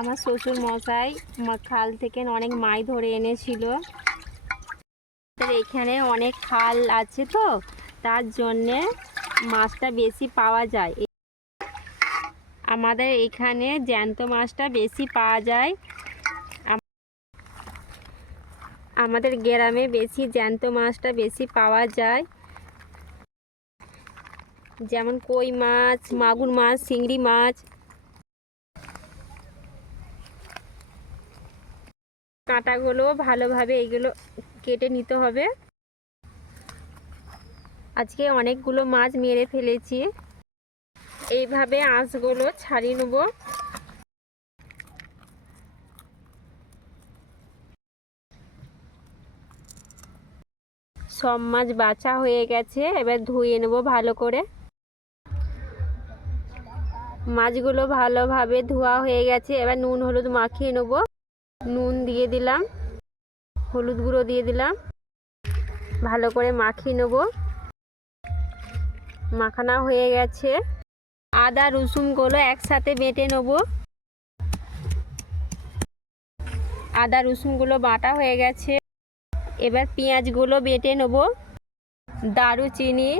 আমার শ্বশুর মশাই খাল থেকে অনেক মাছ ধরে এনেছিল। এখানে অনেক খাল আছে তো, তার জন্যে মাছটা বেশি পাওয়া যায়। আমাদের এখানে জ্যান্ত মাছটা বেশি পাওয়া যায়। আমাদের গ্রামে বেশি জ্যান্ত মাছটা বেশি পাওয়া যায়, যেমন কই মাছ, মাগুর মাছ, চিংড়ি মাছ। কাঁটাগুলো ভালোভাবে এগুলো কেটে নিতে হবে। আজকে অনেকগুলো মাছ মেরে ফেলেছি। এইভাবে আঁশগুলো ছাড়িয়ে নেব। সব মাছ বাছা হয়ে গেছে, এবার ধুয়ে নেব ভালো করে। মাছগুলো ভালোভাবে ধোয়া হয়ে গেছে, এবার নুন হলুদ মাখিয়ে নেব। নুন দিয়ে দিলাম, হলুদ গুঁড়ো দিয়ে দিলাম, ভালো করে মাখিয়ে নেব। মাখানো হয়ে গেছে। আদা রসুনগুলো একসাথে বেটে নেব। আদা রসুনগুলো বাটা হয়ে গেছে, এবার পেঁয়াজগুলো বেটে নেব। দারুচিনি,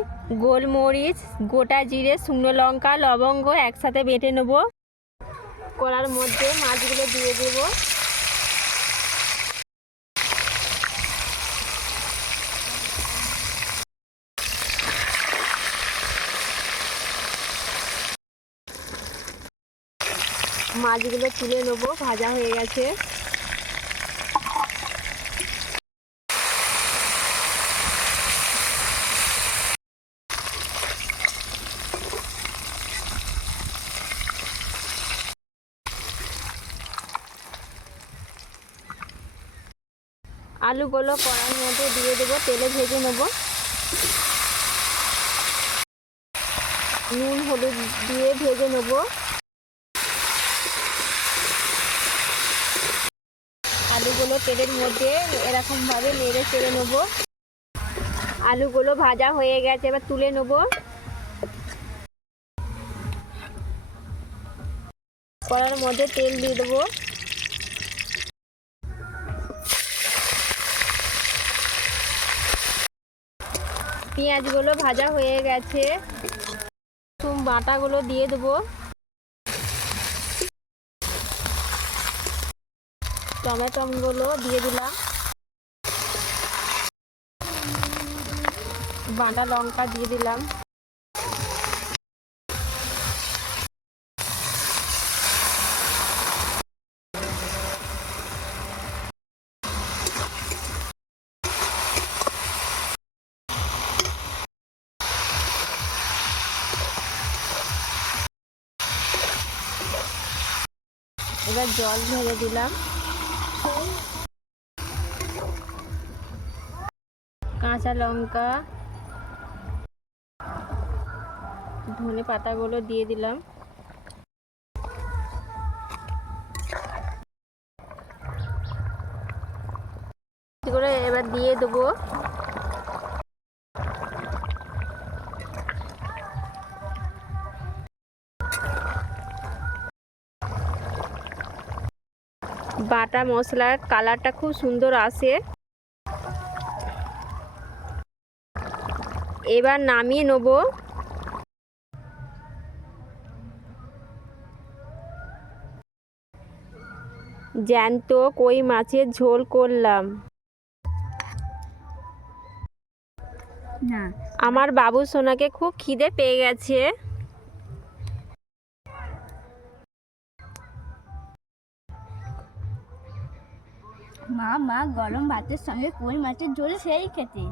গোলমরিচ, গোটা জিরে, শুকনো লঙ্কা, লবঙ্গ একসাথে বেটে নেব। কড়ার মধ্যে মাছগুলো দিয়ে দেব। মাছগুলো তুলে নেব, ভাজা হয়ে গেছে। আলুগুলো কড়াইয়ের মধ্যে দিয়ে দেবো, তেলে ভেজে নেব। নুন হলুদ দিয়ে ভেজে নেব। আলুগুলো তেলের মধ্যে এরকমভাবে নেড়ে চেড়ে নেব। আলুগুলো ভাজা হয়ে গেছে, এবার তুলে নেব। কড়ার মধ্যে তেল দিয়ে দেবো। পেঁয়াজগুলো ভাজা হয়ে গেছে, বাটাগুলো দিয়ে দেবো। টমেটোগুলো দিয়ে দিলাম। বাটা লঙ্কা দিয়ে দিলাম। এবার জল ঢেলে দিলাম। কাঁচা লঙ্কা, ধনে পাতাগুলো দিয়ে দিলাম। এবার দিয়ে দেবো। বাটা মশলার কালারটা খুব সুন্দর আসে। এবার নামিয়ে নেব। জ্যান্ত কই মাছের ঝোল করলাম। আমার বাবু সোনাকে খুব খিদে পেয়ে গেছে। মা গরম ভাতের সঙ্গে কই মাছের ঝোল সেই খেতে।